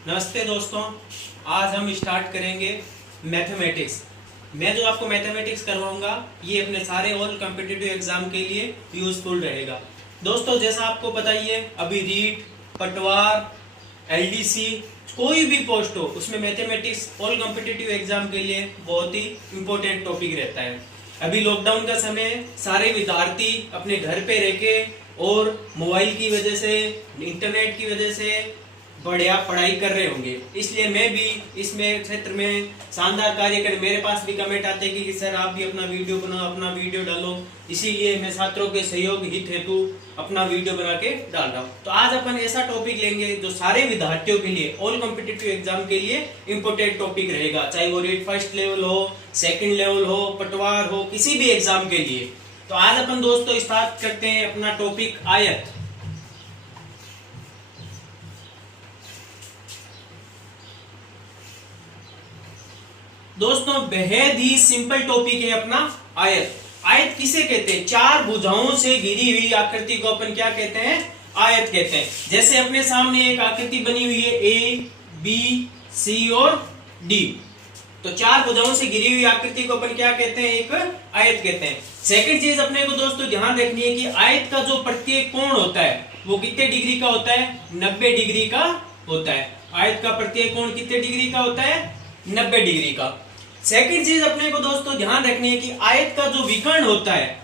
नमस्ते दोस्तों, आज हम स्टार्ट करेंगे मैथमेटिक्स। मैं जो आपको मैथमेटिक्स करवाऊंगा ये अपने सारे ऑल कॉम्पिटिटिव एग्जाम के लिए यूजफुल रहेगा। दोस्तों जैसा आपको पता ही है, अभी रीट, पटवार, एलडीसी कोई भी पोस्ट हो उसमें मैथमेटिक्स ऑल कॉम्पिटिटिव एग्जाम के लिए बहुत ही इंपॉर्टेंट टॉपिक रहता है। अभी लॉकडाउन का समय, सारे विद्यार्थी अपने घर पे रह के और मोबाइल की वजह से, इंटरनेट की वजह से बढ़िया पढ़ाई कर रहे होंगे, इसलिए मैं भी इसमें क्षेत्र में शानदार कार्य कर। मेरे पास भी कमेंट आते हैं कि सर आप भी अपना वीडियो बनाओ, अपना वीडियो डालो, इसीलिए मैं छात्रों के सहयोग हित हेतु अपना वीडियो बना के डाल रहा हूँ। तो आज अपन ऐसा टॉपिक लेंगे जो सारे विद्यार्थियों के लिए, ऑल कॉम्पिटिटिव एग्जाम के लिए इंपोर्टेंट टॉपिक रहेगा, चाहे वो रीड फर्स्ट लेवल हो, सेकेंड लेवल हो, पटवार हो, किसी भी एग्जाम के लिए। तो आज अपन दोस्तों स्टार्ट करते हैं अपना टॉपिक आयत। दोस्तों बेहद ही सिंपल टॉपिक है अपना आयत। आयत किसे कहते हैं? चार भुजाओं से घिरी हुई आकृति को अपन क्या कहते हैं? आयत कहते हैं। जैसे अपने सामने एक आकृति बनी हुई है ए, बी, सी और डी, तो चार भुजाओं से घिरी हुई आकृति को अपन क्या कहते हैं? एक आयत कहते हैं। सेकंड चीज अपने को दोस्तों ध्यान रखनी है कि आयत का जो प्रत्येक कोण होता है वो कितने डिग्री का होता है? 90 डिग्री का होता है। आयत का प्रत्येक कोण कितने डिग्री का होता है? 90 डिग्री का। सेकंड चीज अपने को दोस्तों ध्यान रखनी है कि आयत का जो विकर्ण होता है,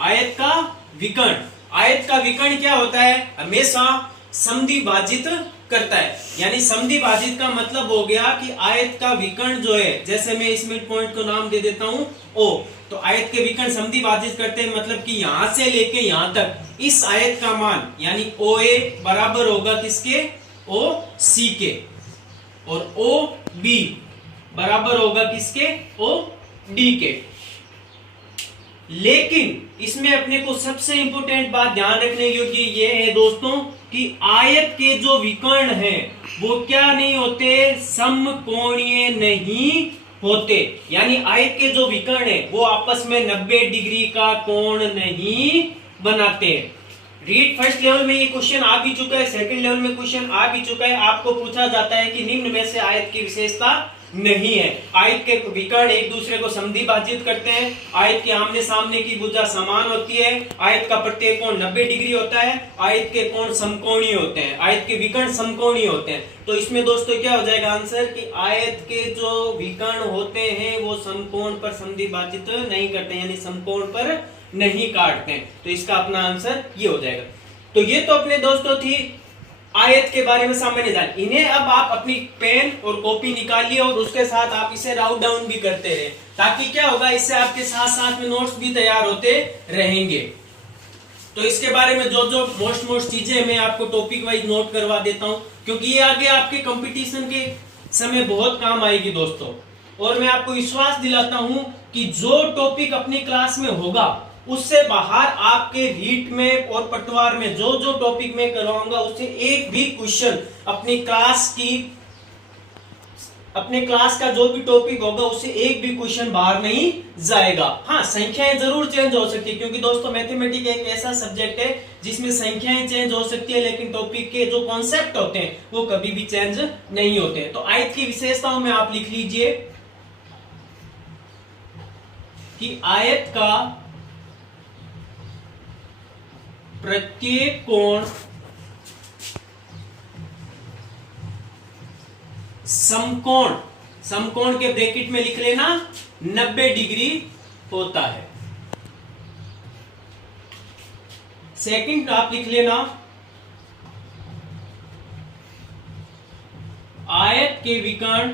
आयत का विकर्ण क्या होता है? हमेशा समद्विभाजित करता है। यानी समद्विभाजित का मतलब हो गया कि आयत का विकर्ण जो है, जैसे मैं इस मिड पॉइंट को नाम दे देता हूं ओ, तो आयत के विकर्ण समद्विभाजित करते हैं, मतलब कि यहां से लेके यहां तक इस आयत का मान यानी ओ ए बराबर होगा किसके? ओ सी के, और ओ बी बराबर होगा किसके? ओ डी के। लेकिन इसमें अपने को सबसे इंपॉर्टेंट बात ध्यान रखने योग्य ये है दोस्तों कि आयत के जो विकर्ण हैं वो क्या नहीं होते? समकोणीय नहीं होते। यानी आयत के जो विकर्ण है वो आपस में 90 डिग्री का कोण नहीं बनाते। रीड फर्स्ट लेवल में ये क्वेश्चन आ भी चुका है, सेकंड लेवल में क्वेश्चन आ भी चुका है। आपको पूछा जाता है कि निम्न में से आयत की विशेषता नहीं है। आयत के विकर्ण एक दूसरे को समद्विभाजित करते हैं, आयत के आमने सामने की भुजा समान होती है, आयत का प्रत्येक कोण 90 डिग्री होता है, आयत के कोण समकोणीय होते हैं, आयत के विकर्ण समकोणीय होते हैं। तो इसमें दोस्तों क्या हो जाएगा आंसर कि आयत के जो विकर्ण होते हैं वो समकोण पर समद्विभाजित नहीं करते, यानी समकोण पर नहीं काटते हैं। तो इसका अपना आंसर ये हो जाएगा। तो ये तो अपने दोस्तों थी आयत के बारे में सामान्य जान। इन्हें अब आप अपनी पेन और कॉपी निकालिए और उसके साथ आप इसे राउट डाउन भी करते रहे, ताकि क्या होगा, इससे आपके साथ साथ में नोट्स भी तैयार होते रहेंगे। तो इसके बारे में जो जो मोस्ट चीजें मैं आपको टॉपिक वाइज नोट करवा देता हूं, क्योंकि ये आगे आपके कंपटीशन के समय बहुत काम आएगी दोस्तों। और मैं आपको विश्वास दिलाता हूं कि जो टॉपिक अपनी क्लास में होगा उससे बाहर आपके रीट में और पटवार में जो जो टॉपिक में करवाऊंगा उससे एक भी क्वेश्चन अपने क्लास का जो भी टॉपिक होगा उससे एक भी क्वेश्चन बाहर नहीं जाएगा। हाँ, संख्याएं जरूर चेंज हो सकती है, क्योंकि दोस्तों मैथमेटिक्स एक ऐसा सब्जेक्ट है जिसमें संख्याएं चेंज हो सकती है, लेकिन टॉपिक के जो कॉन्सेप्ट होते हैं वो कभी भी चेंज नहीं होते। तो आयत की विशेषताओं में आप लिख लीजिए कि आयत का प्रत्येक कोण समकोण के ब्रैकेट में लिख लेना 90 डिग्री होता है। सेकंड आप लिख लेना आयत के विकर्ण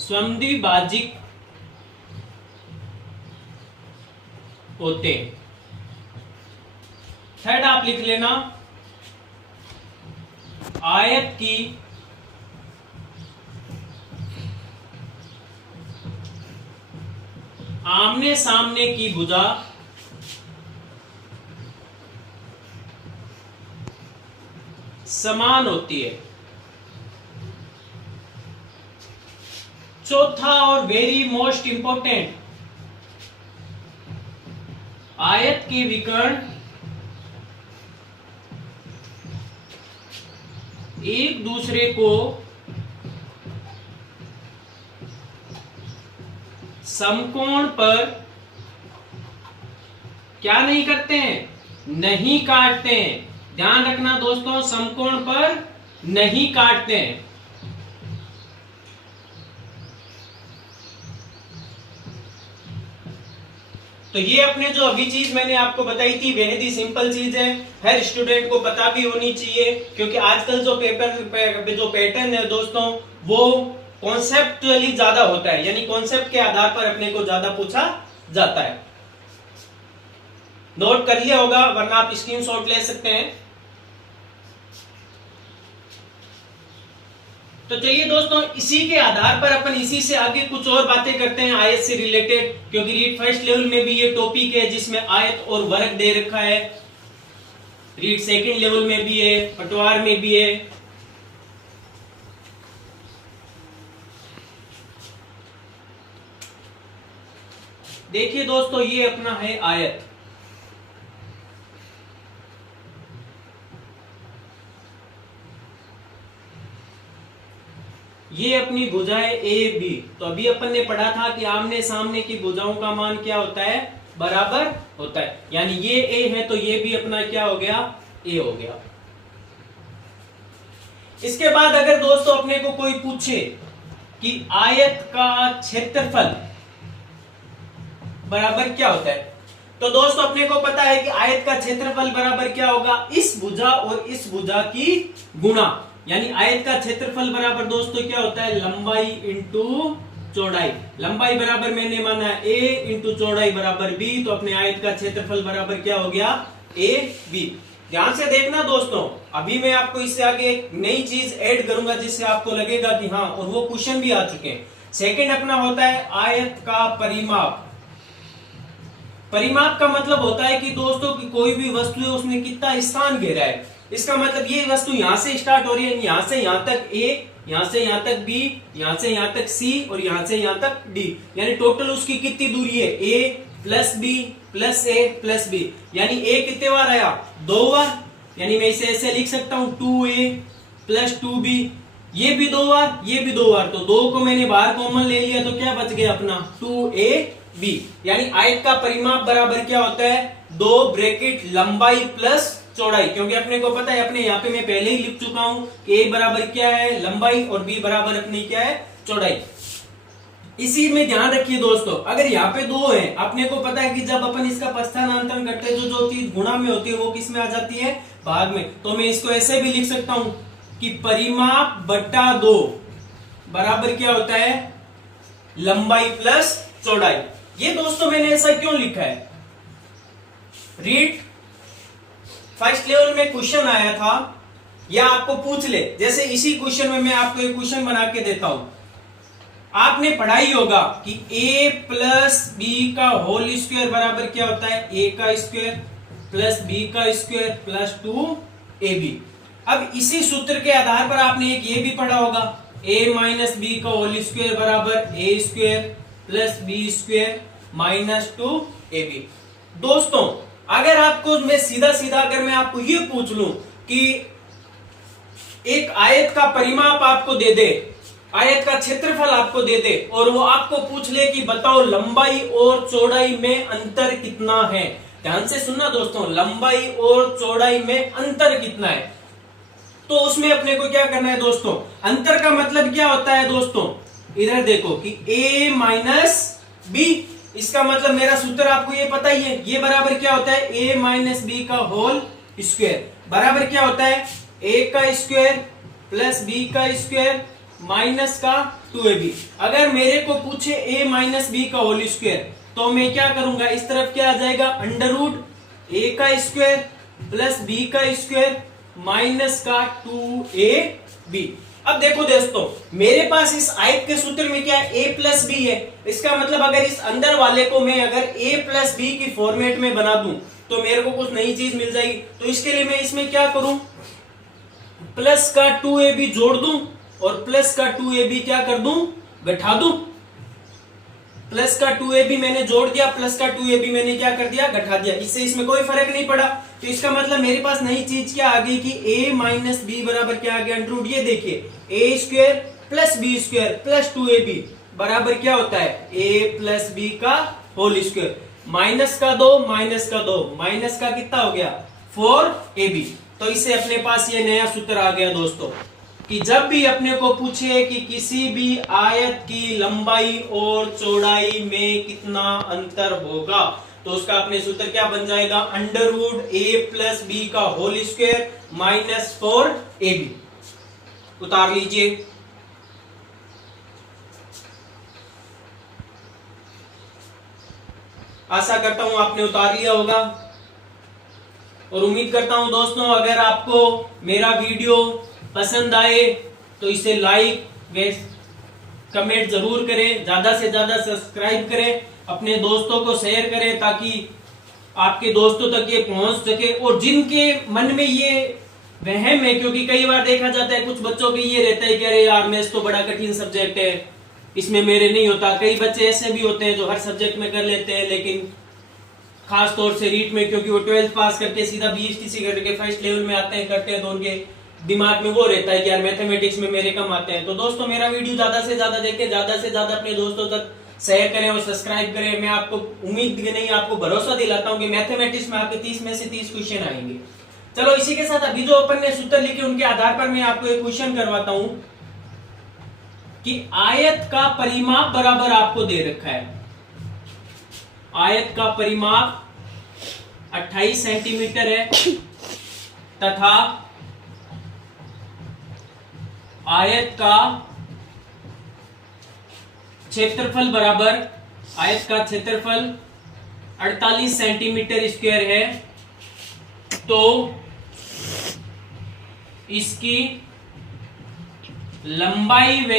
समद्विभाजित होते। थर्ड आप लिख लेना आयत की आमने सामने की भुजा समान होती है। चौथा और वेरी मोस्ट इंपॉर्टेंट, आयत के विकर्ण एक दूसरे को समकोण पर क्या नहीं करते हैं, नहीं काटते हैं। ध्यान रखना दोस्तों, समकोण पर नहीं काटते हैं। तो ये अपने जो अभी चीज मैंने आपको बताई थी बेहद ही सिंपल चीज है, हर स्टूडेंट को पता भी होनी चाहिए, क्योंकि आजकल जो जो पैटर्न है दोस्तों वो कॉन्सेप्चुअली ज्यादा होता है, यानी कॉन्सेप्ट के आधार पर अपने को ज्यादा पूछा जाता है। नोट कर लिया होगा, वरना आप स्क्रीनशॉट ले सकते हैं। तो चलिए दोस्तों, इसी के आधार पर अपन इसी से आगे कुछ और बातें करते हैं आयत से रिलेटेड, क्योंकि रीड फर्स्ट लेवल में भी ये टॉपिक है जिसमें आयत और वर्ग दे रखा है। रीड सेकंड लेवल में भी है, पटवार में भी है। देखिए दोस्तों, ये अपना है आयत। ये अपनी भुजाएं ए बी। तो अभी अपन ने पढ़ा था कि आमने सामने की भुजाओं का मान क्या होता है, बराबर होता है। यानी ये ए है तो ये भी अपना क्या हो गया, ए हो गया। इसके बाद अगर दोस्तों अपने को कोई पूछे कि आयत का क्षेत्रफल बराबर क्या होता है, तो दोस्तों अपने को पता है कि आयत का क्षेत्रफल बराबर क्या होगा, इस भुजा और इस भुजा की गुणा। यानी आयत का क्षेत्रफल बराबर दोस्तों क्या होता है, लंबाई इंटू चौड़ाई। लंबाई बराबर मैंने माना है ए इंटू चौड़ाई बराबर बी, तो अपने आयत का क्षेत्रफल बराबर क्या हो गया, ए बी। ध्यान से देखना दोस्तों, अभी मैं आपको इससे आगे एक नई चीज ऐड करूंगा जिससे आपको लगेगा कि हाँ, और वो क्वेश्चन भी आ चुके हैं। सेकंड अपना होता है आयत का परिमाप। परिमाप का मतलब होता है कि दोस्तों की कोई भी वस्तु है उसने कितना स्थान घेरा है। इसका मतलब ये वस्तु यहां से स्टार्ट हो रही है, यहां से यहां तक ए, यहां से यहां तक बी, यहां से यहां तक सी और यहां से यहां तक डी। यानी टोटल उसकी कितनी दूरी है, ए प्लस बी प्लस ए प्लस बी। यानी ए कितने बार आया, 2 बार। यानी मैं इसे ऐसे लिख सकता हूं 2a प्लस 2b। ये भी 2 बार, ये भी 2 बार, तो 2 को मैंने बाहर कॉमन ले लिया तो क्या बच गया अपना 2ab। यानी आयत का परिमाप बराबर क्या होता है, 2 ब्रैकेट लंबाई प्लस चौड़ाई। क्योंकि अपने को पता है, अपने यहाँ पे मैं पहले ही लिख चुका हूं कि a बराबर क्या है, लंबाई, और b बराबर अपनी क्या है, चौड़ाई। इसी में ध्यान रखिए दोस्तों, अगर यहाँ पे 2 है, अपने को पता है कि जब अपन इसका प्रस्थानांतरण करते हैं जो चीज गुणा में होती है वो किस में आ जाती है, भाग में। तो मैं इसको ऐसे भी लिख सकता हूं कि परिमाप बटा 2 बराबर क्या होता है, लंबाई प्लस चौड़ाई। ये दोस्तों मैंने ऐसा क्यों लिखा है, रीड फर्स्ट लेवल में क्वेश्चन आया था, या आपको पूछ ले, जैसे इसी क्वेश्चन में मैं आपको एक क्वेश्चन बना के देता हूं। आपने पढ़ाई होगा कि a प्लस बी का होल स्क्वायर बराबर क्या होता है, a का स्क्वायर प्लस b का स्क्वायर प्लस 2ab। अब इसी सूत्र के आधार पर आपने एक ये भी पढ़ा होगा, a माइनस बी का होल स्क्वायर बराबर a square plus B square minus 2ab। दोस्तों अगर आपको मैं सीधा सीधा अगर मैं आपको ये पूछ लूं कि एक आयत का परिमाप आपको दे दे, आयत का क्षेत्रफल आपको दे दे, और वो आपको पूछ ले कि बताओ लंबाई और चौड़ाई में अंतर कितना है। ध्यान से सुनना दोस्तों, लंबाई और चौड़ाई में अंतर कितना है, तो उसमें अपने को क्या करना है दोस्तों, अंतर का मतलब क्या होता है दोस्तों, इधर देखो कि a माइनस बी। इसका मतलब मेरा सूत्र आपको ये पता ही है, ये बराबर क्या होता है, a माइनस बी का होल स्क्वायर बराबर क्या होता है, a का स्क्वायर प्लस b का स्क्वायर माइनस का 2ab। अगर मेरे को पूछे a माइनस बी का होल स्क्वायर, तो मैं क्या करूंगा, इस तरफ क्या आ जाएगा, अंडर रूट a का स्क्वायर प्लस b का स्क्वायर माइनस का 2ab। अब देखो दोस्तों, मेरे पास इस आयत के सूत्र में क्या है, a प्लस बी है। इसका मतलब अगर इस अंदर वाले को मैं अगर a प्लस बी की फॉर्मेट में बना दूं तो मेरे को कुछ नई चीज मिल जाएगी। तो इसके लिए मैं इसमें क्या करूं, प्लस का 2ab जोड़ दूं और प्लस का 2ab क्या कर दूं, बैठा दूं। प्लस का 2ab मैंने जोड़ दिया, प्लस का 2ab मैंने क्या कर दिया, घटा दिया, इससे इसमें कोई फर्क नहीं पड़ा। तो इसका मतलब मेरे पास नई चीज क्या आ गई कि a माइनस बी बराबर क्या आ गया, अंडर रूट। ये देखिए a square plus B square plus 2ab बराबर क्या होता है, a प्लस बी का होल स्क्वायर। माइनस का 2 माइनस का 2 माइनस का कितना हो गया, 4ab। तो इससे अपने पास ये नया सूत्र आ गया दोस्तों कि जब भी अपने को पूछे कि किसी भी आयत की लंबाई और चौड़ाई में कितना अंतर होगा, तो उसका अपने सूत्र क्या बन जाएगा, under root a plus B का होल स्क्वायर माइनस 4ab। उतार लीजिए। आशा करता हूं आपने उतार लिया होगा और उम्मीद करता हूं दोस्तों अगर आपको मेरा वीडियो पसंद आए तो इसे लाइक व कमेंट जरूर करें, ज्यादा से ज्यादा सब्सक्राइब करें, अपने दोस्तों को शेयर करें ताकि आपके दोस्तों तक ये पहुंच सके। और जिनके मन में ये वहम है, क्योंकि कई बार देखा जाता है कुछ बच्चों के ये रहता है कि अरे यार मैथ्स तो बड़ा कठिन सब्जेक्ट है, इसमें मेरे नहीं होता। कई बच्चे ऐसे भी होते हैं जो हर सब्जेक्ट में कर लेते हैं, लेकिन खास तौर से रीट में, क्योंकि वो 12th पास करके सीधा बीएसटीसी करके फर्स्ट लेवल में आते हैं, करते हैं, तो उनके दिमाग में वो रहता है कि यार मैथमेटिक्स में मेरे कम आते हैं। तो दोस्तों मेरा वीडियो ज्यादा से ज्यादा देखें, ज्यादा से ज्यादा अपने दोस्तों तक शेयर करें और सब्सक्राइब करें। मैं आपको उम्मीद नहीं, आपको भरोसा दिलाता हूं कि मैथमेटिक्स में आपके 30 में से 30 क्वेश्चन आएंगे। चलो इसी के साथ अभी जो अपन ने सूत्र लिखे उनके आधार पर मैं आपको एक क्वेश्चन करवाता हूं कि आयत का परिमाप बराबर आपको दे रखा है। आयत का परिमाप 28 सेंटीमीटर है तथा आयत का क्षेत्रफल बराबर, आयत का क्षेत्रफल 48 सेंटीमीटर स्क्वायर है, तो इसकी लंबाई व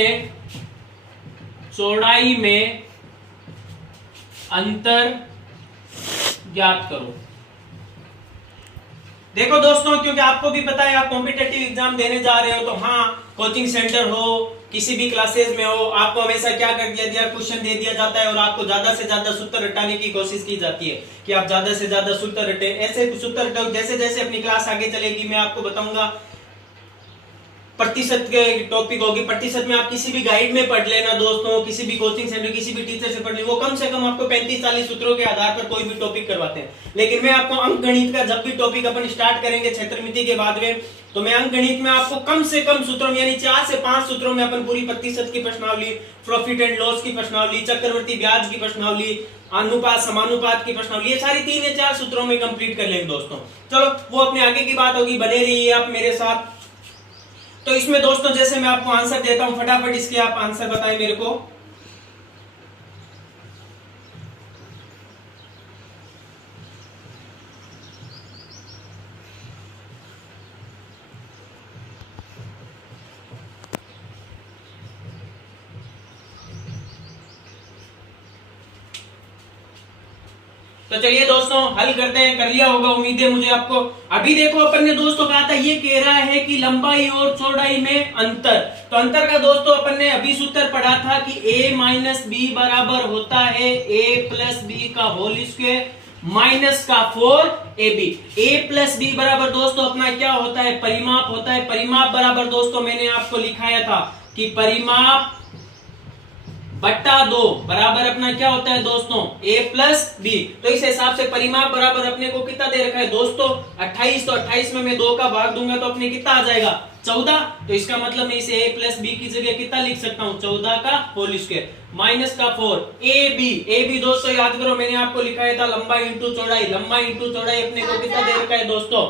चौड़ाई में अंतर ज्ञात करो। देखो दोस्तों, क्योंकि आपको भी पता है आप कॉम्पिटिटिव एग्जाम देने जा रहे हो, तो हाँ कोचिंग सेंटर हो, किसी भी क्लासेस में हो, आपको हमेशा क्या कर दिया दिया, क्वेश्चन दे दिया जाता है और आपको ज्यादा से ज्यादा सूत्र रटाने की कोशिश की जाती है कि आप ज्यादा से ज्यादा सूत्र रटे। ऐसे सूत्र रटो, जैसे जैसे अपनी क्लास आगे चलेगी मैं आपको बताऊंगा प्रतिशत के टॉपिक होगी। प्रतिशत में आप किसी भी गाइड में पढ़ लेना दोस्तों, किसी भी कोचिंग सेंटर, किसी भी टीचर से पढ़ लेना, वो कम से कम आपको 35-40 सूत्रों के आधार पर कोई भी टॉपिक करवाते हैं। लेकिन मैं आपको अंक गणित का जब भी टॉपिक अपन स्टार्ट करेंगे क्षेत्रमिति के बाद में, तो मैं अंक गणित में आपको कम से कम सूत्रों में यानी 4 से 5 सूत्रों में अपन पूरी प्रतिशत की प्रश्नावली, प्रॉफिट एंड लॉस की प्रश्नावली, चक्रवर्ती ब्याज की प्रश्नावली, अनुपात समानुपात की प्रश्नावली, ये सारी 3 या 4 सूत्रों में कंप्लीट कर लेंगे दोस्तों। चलो वो अपने आगे की बात होगी, बने रहिए आप मेरे साथ। तो इसमें दोस्तों जैसे मैं आपको आंसर देता हूं, फटाफट इसके आप आंसर बताएं मेरे को। तो चलिए दोस्तों हल करते हैं, कर लिया होगा उम्मीद है मुझे आपको। अभी देखो अपन ने दोस्तों कहा था, ये कह रहा है कि लंबाई और चौड़ाई में अंतर। तो अंतर का दोस्तों अपन ने अभी सूत्र पढ़ा था कि a माइनस बी बराबर होता है a प्लस बी का होल स्क्वायर माइनस का 4ab। a प्लस बी बराबर दोस्तों अपना क्या होता है, परिमाप होता है। परिमाप बराबर दोस्तों मैंने आपको लिखाया था कि परिमाप बट्टा 2 बराबर अपना क्या होता है दोस्तों, a प्लस बी। तो इस हिसाब से परिमाप बराबर अपने को कितना दे रखा है दोस्तों, 28। तो 28 में मैं 2 का भाग दूंगा तो अपने कितना आ जाएगा, 14। तो इसका मतलब मैं इसे a प्लस बी की जगह कितना लिख सकता हूं, 14 का होल स्क्वायर माइनस का 4 ab दोस्तों याद करो मैंने आपको लिखाया था लंबाई इंटू चौड़ाई। लंबाई इंटू चौड़ाई अपने को कितना दे रखा है दोस्तों,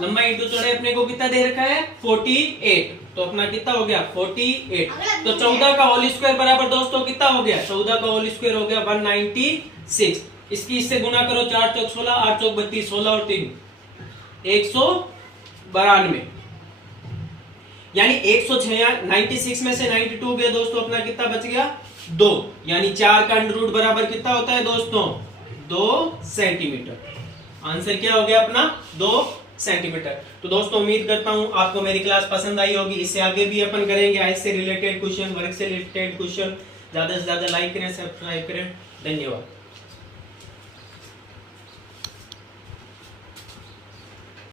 लंबाई इंटू चौड़ाई अपने को कितना दे रखा है, 48। तो अपना कितना हो गया, 48। तो 14 का होल स्क्वायर बराबर दोस्तों कितना हो गया, 14 का होल स्क्वायर हो गया 196। इसकी इससे गुना करो, 4 चौक 16, 8 चौक 32, 16 और 3 192। यानी 196 में से 92 गया दोस्तों, अपना कितना बच गया, 2। यानी 4 का अंडर रूट बराबर कितना होता है दोस्तों, 2 सेंटीमीटर। आंसर क्या हो गया अपना, 2 सेंटीमीटर। तो दोस्तों उम्मीद करता हूं आपको मेरी क्लास पसंद आई होगी। इससे आगे भी अपन करेंगे आयत से रिलेटेड क्वेश्चन, वर्ग से रिलेटेड क्वेश्चन, ज्यादा से ज्यादा लाइक करें, सब्सक्राइब करें। धन्यवाद।